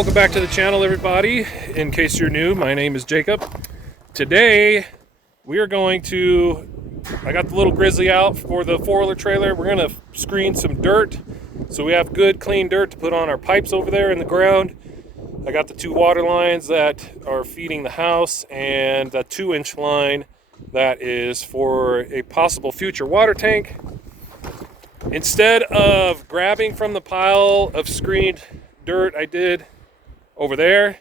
Welcome back to the channel, everybody. In case you're new, my name is Jacob. Today we are going to, I got the little Grizzly out for the four-wheeler trailer. We're going to screen some dirt so we have good clean dirt to put on our pipes over there in the ground. I got the 2 water lines that are feeding the house and a 2-inch line that is for a possible future water tank. Instead of grabbing from the pile of screened dirt I did over there,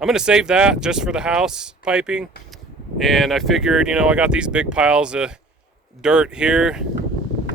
I'm going to save that just for the house piping. And I figured, you know, I got these big piles of dirt here.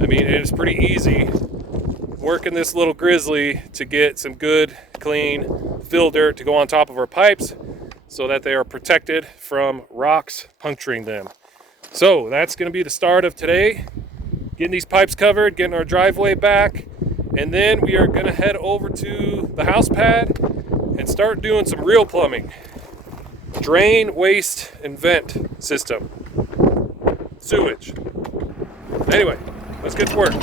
I mean, it's pretty easy working this little Grizzly to get some good, clean fill dirt to go on top of our pipes so that they are protected from rocks puncturing them. So that's going to be the start of today. Getting these pipes covered, getting our driveway back, and then we are going to head over to the house pad and start doing some real plumbing. Drain, waste, and vent system. Sewage. Anyway, let's get to work.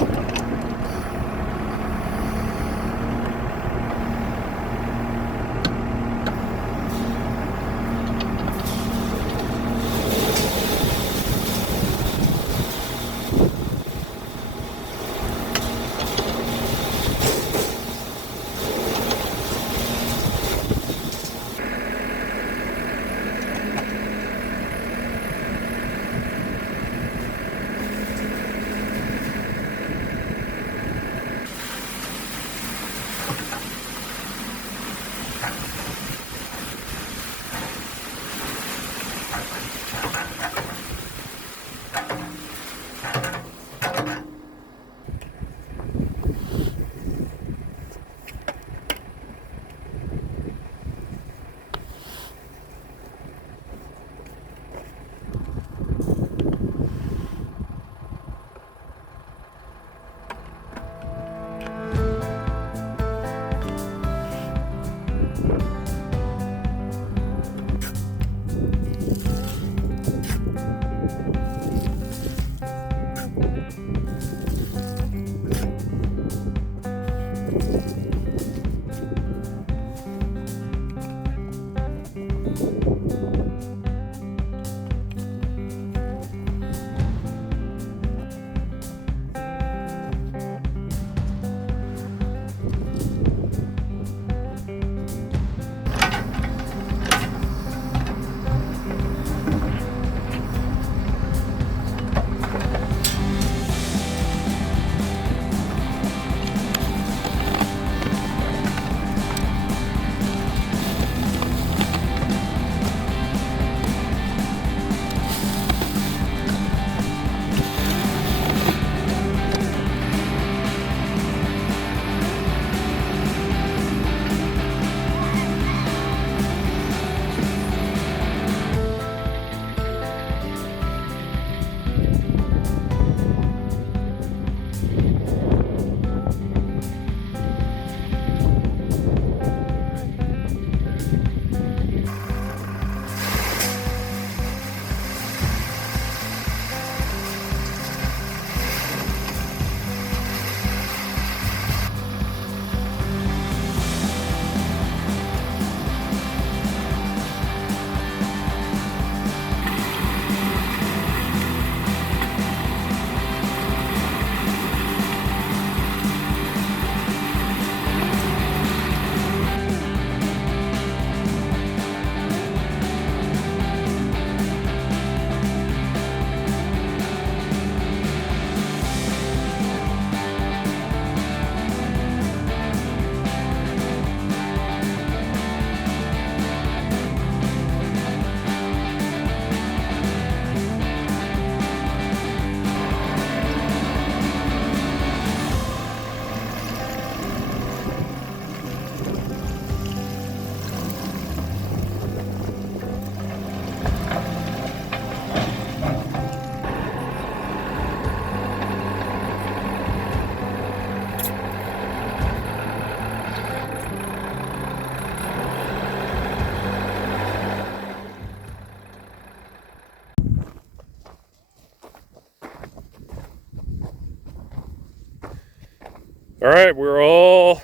All right, we're all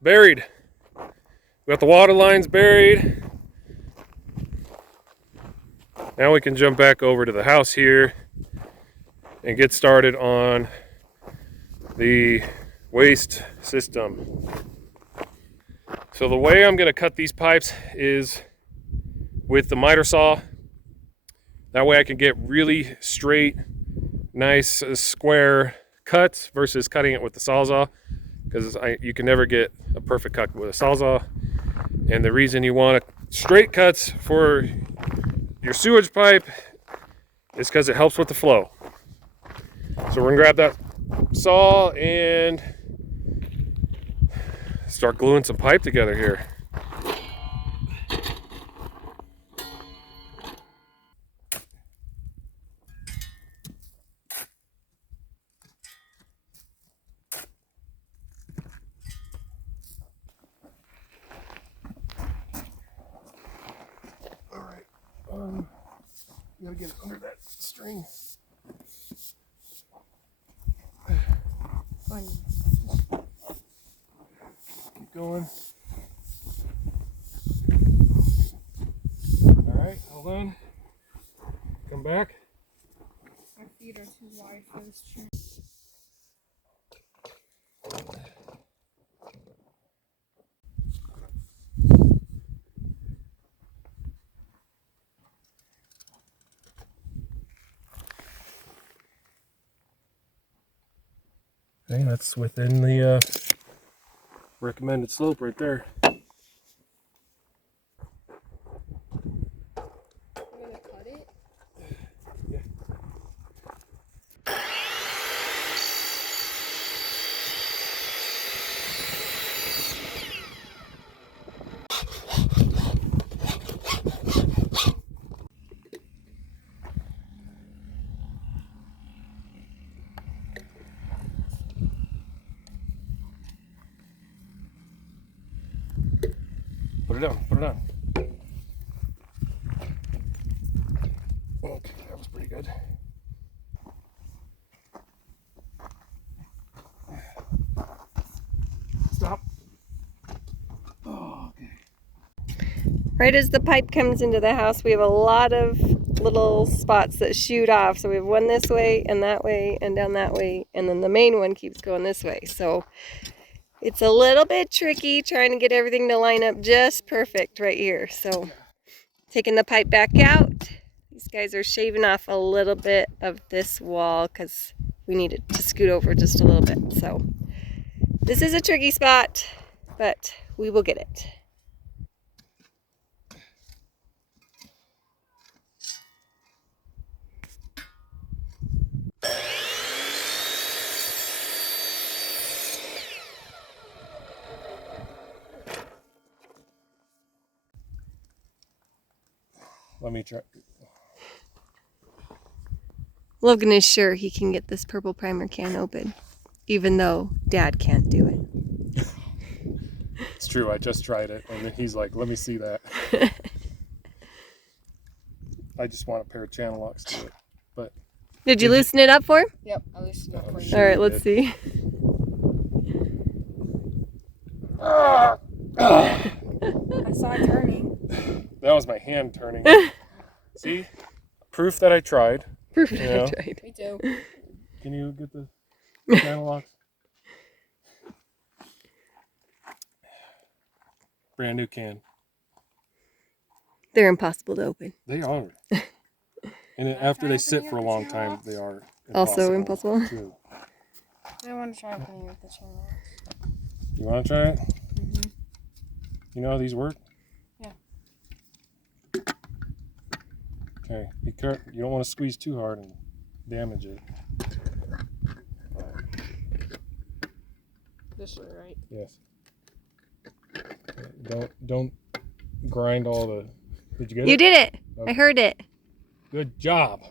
buried We got the water lines buried. Now we can jump back over to the house here and get started on the waste system. So the way I'm going to cut these pipes is with the miter saw. That way I can get really straight, nice square cuts versus cutting it with the sawzall, because you can never get a perfect cut with a sawzall. And the reason you want straight cuts for your sewage pipe is because it helps with the flow. So we're gonna grab that saw and start gluing some pipe together here. All right, you gotta get it under that string. Fine. Keep going. All right, hold on. Come back. My feet are too wide for this chair. Okay, that's within the recommended slope right there. I'm gonna cut it. Yeah. Put it down, put it down. Okay, that was pretty good. Stop. Oh, okay. Right as the pipe comes into the house, we have a lot of little spots that shoot off. So we have one this way and that way and down that way, and then the main one keeps going this way. So it's a little bit tricky trying to get everything to line up just perfect right here. So taking the pipe back out, these guys are shaving off a little bit of this wall because we need it to scoot over just a little bit. So this is a tricky spot, but we will get it. Let me try. Logan is sure he can get this purple primer can open, even though Dad can't do it. It's true, I just tried it, and then he's like, let me see that. I just want a pair of channel locks to it. But Did you loosen it up for him? Yep, I loosened up for you. Sure All right, you let's see. I saw it turning. that was my hand turning. See? Proof that I tried. Proof Yeah. that I tried. Me too. Can you get the channel locks? Brand new can. They're impossible to open. They are. And then after they sit for a long time, they are Also impossible. too. I want to try opening with the channel. You want to try it? Mm-hmm. You know how these work? Yeah. Okay, be careful. You don't want to squeeze too hard and damage it. This way, right? Yes. Don't grind all the. Did you get it? You did it. Okay. I heard it. Good job.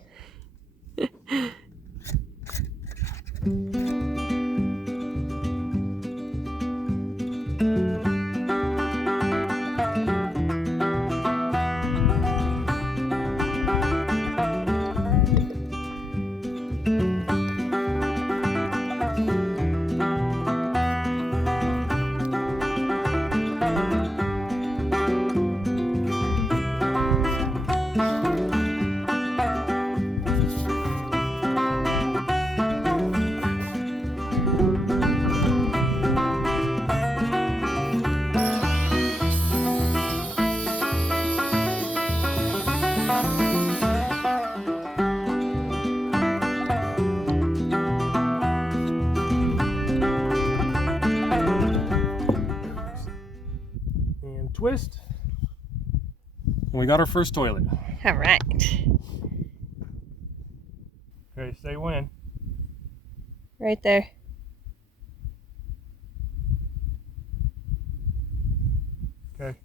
twist, and we got our first toilet. All right. Okay, say when. Right there. Okay.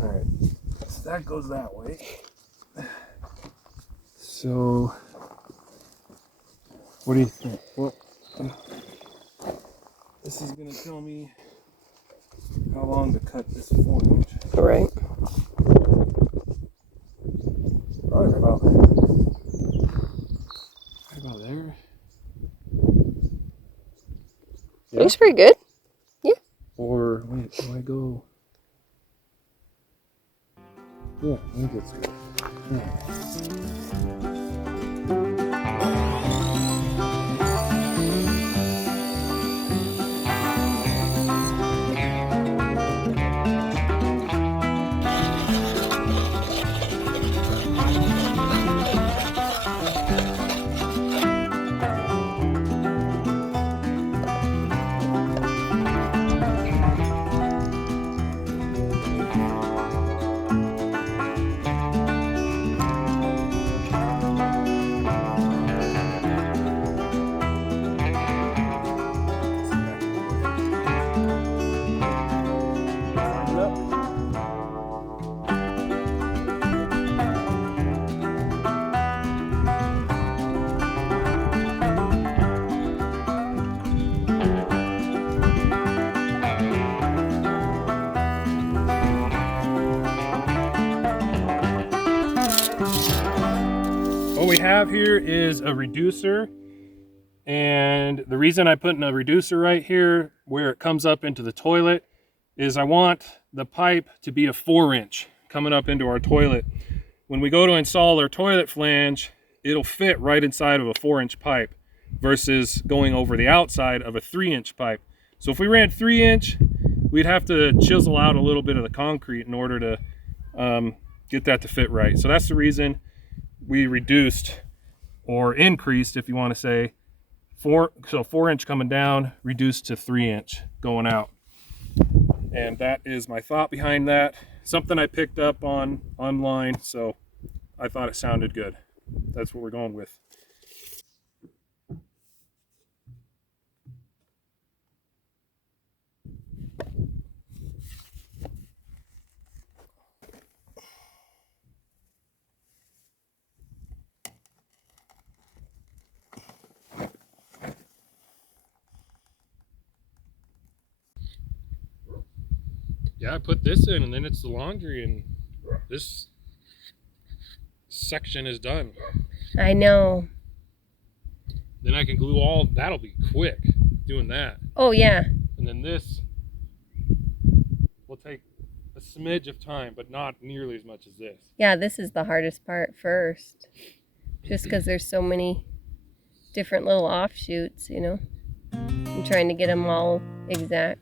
All right, so that goes that way. So, what do you think? Well, this is gonna tell me how long to cut this 4-inch. All right. Probably about there. Yeah. Looks pretty good. Or wait, do I go? Yeah, I think it's good. Line it up. What we have here is a reducer, and the reason I put in a reducer right here where it comes up into the toilet is I want the pipe to be a 4-inch coming up into our toilet. When we go to install our toilet flange, it'll fit right inside of a 4-inch pipe versus going over the outside of a 3-inch pipe. So if we ran 3-inch, we'd have to chisel out a little bit of the concrete in order to get that to fit right. So that's the reason we reduced, or increased if you want to say, 4-inch coming down, reduced to 3-inch going out. And that is my thought behind that. Something I picked up online, so I thought it sounded good. That's what we're going with. Yeah, I put this in and then it's the laundry and this section is done. I know. Then I can glue all, that'll be quick doing that. Oh, yeah. And then this will take a smidge of time, but not nearly as much as this. Yeah, this is the hardest part first. Just because there's so many different little offshoots, you know. I'm trying to get them all exact.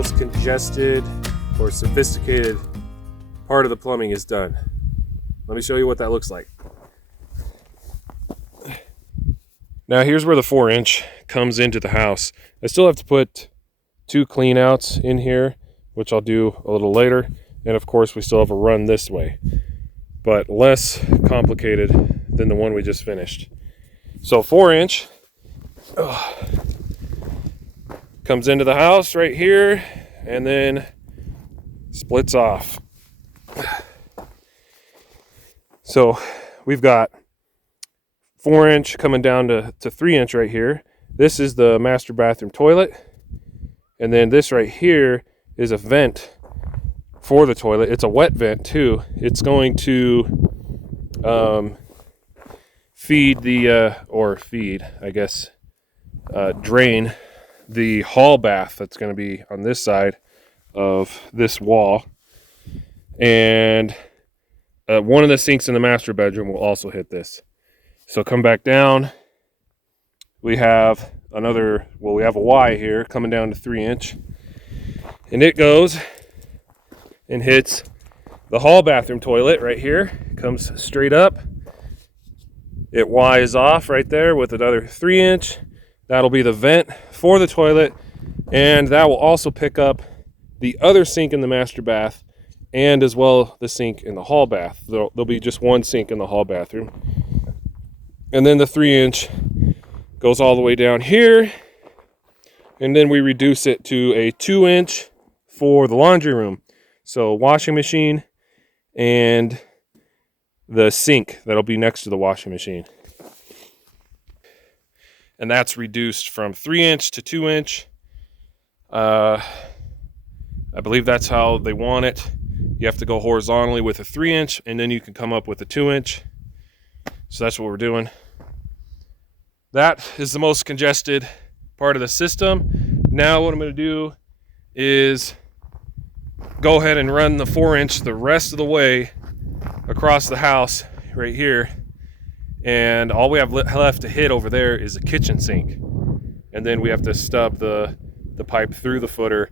most congested or sophisticated part of the plumbing is done. Let me show you what that looks like. Now here's where the 4-inch comes into the house. I still have to put 2 clean outs in here, which I'll do a little later. And of course we still have a run this way, but less complicated than the one we just finished. So 4-inch comes into the house right here and then splits off. So we've got 4-inch coming down to 3-inch right here. This is the master bathroom toilet. And then this right here is a vent for the toilet. It's a wet vent too. It's going to drain the hall bath that's going to be on this side of this wall. And one of the sinks in the master bedroom will also hit this. So come back down. We have we have a Y here coming down to 3-inch. And it goes and hits the hall bathroom toilet right here. Comes straight up. It Y's off right there with another 3-inch. That'll be the vent for the toilet. And that will also pick up the other sink in the master bath and as well the sink in the hall bath. There'll be just one sink in the hall bathroom. And then the 3-inch goes all the way down here. And then we reduce it to a 2-inch for the laundry room. So washing machine and the sink that'll be next to the washing machine. And that's reduced from 3-inch to 2-inch. I believe that's how they want it. You have to go horizontally with a 3-inch and then you can come up with a 2-inch. So that's what we're doing. That is the most congested part of the system. Now what I'm going to do is go ahead and run the 4-inch the rest of the way across the house right here. And all we have left to hit over there is a kitchen sink. And then we have to stub the pipe through the footer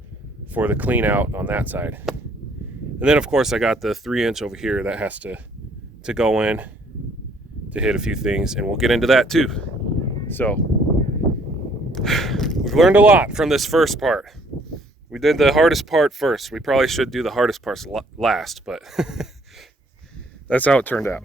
for the clean out on that side. And then of course I got the 3-inch over here that has to go in to hit a few things, and we'll get into that too. So we've learned a lot from this first part. We did the hardest part first. We probably should do the hardest parts last, but that's how it turned out.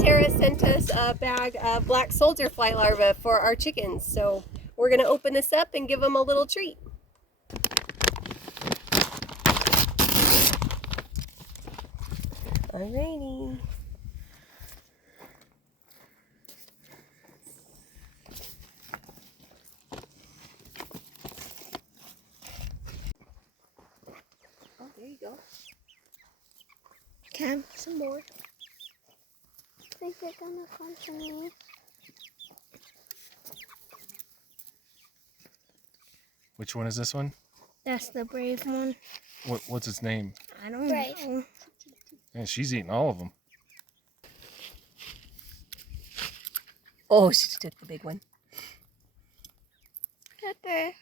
Tara sent us a bag of black soldier fly larvae for our chickens, so we're going to open this up and give them a little treat. Alrighty. Oh, there you go. Cam, some more. I think they're gonna come to me. Which one is this one? That's the brave one. What's its name? I don't know. Yeah, she's eating all of them. Oh, she took the big one. Pepper.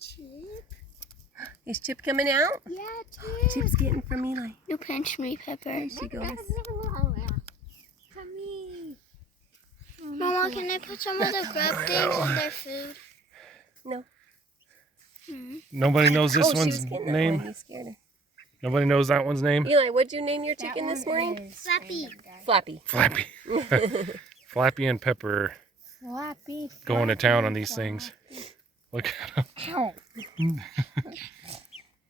Chip. Is Chip coming out? Yeah, Chip. Chip's getting from Eli. You pinch me, Pepper. There she goes. Mama, can I put some of the grub things in their food? No. Nobody knows this Oh, she one's was getting that name. one. You scared her. Nobody knows that one's name. Eli, what'd you name your chicken this morning? Flappy. Flappy. Flappy. Flappy and Pepper Flappy. going to town on these things. Look at them.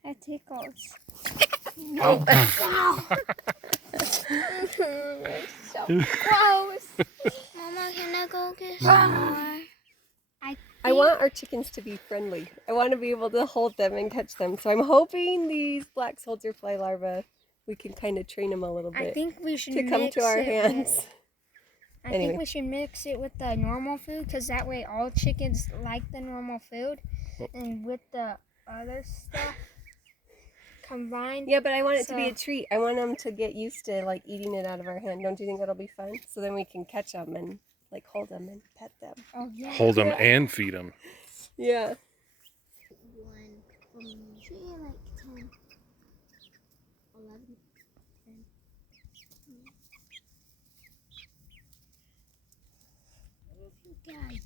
That tickles. Oh. So gross. Mama, can I go get some more? I want our chickens to be friendly. I want to be able to hold them and catch them. So I'm hoping these black soldier fly larvae, we can kind of train them a little I bit think we should to come to our hands. I Anyway. think we should mix it with the normal food because that way all chickens like the normal food, and with the other stuff combined. Yeah, but I want it to be a So- treat. I want them to get used to like eating it out of our hand. Don't you think that'll be fun? So then we can catch them and like hold them and pet them. Oh yeah. Hold them and feed them. Yeah. 1, 2, like 10, 11, 10. You guys.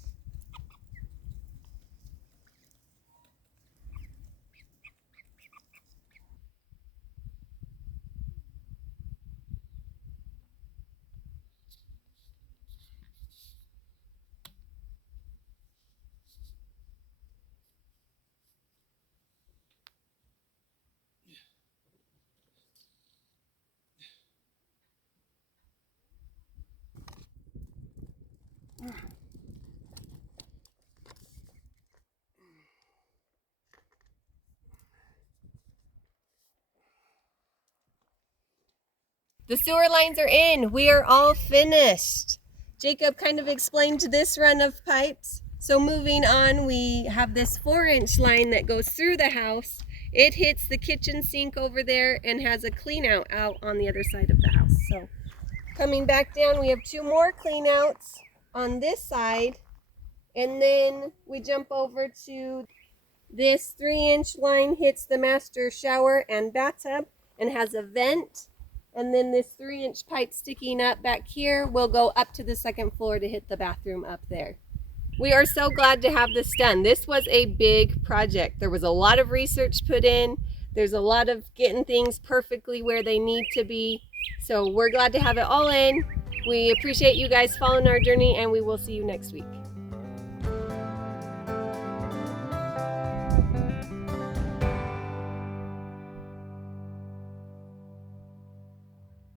The sewer lines are in. We are all finished. Jacob kind of explained this run of pipes. So moving on, we have this 4-inch line that goes through the house. It hits the kitchen sink over there and has a clean out on the other side of the house. So coming back down, we have 2 more clean outs on this side. And then we jump over to this 3-inch line hits the master shower and bathtub and has a vent. And then this 3-inch pipe sticking up back here will go up to the 2nd floor to hit the bathroom up there. We are so glad to have this done. This was a big project. There was a lot of research put in. There's a lot of getting things perfectly where they need to be. So we're glad to have it all in. We appreciate you guys following our journey, and we will see you next week.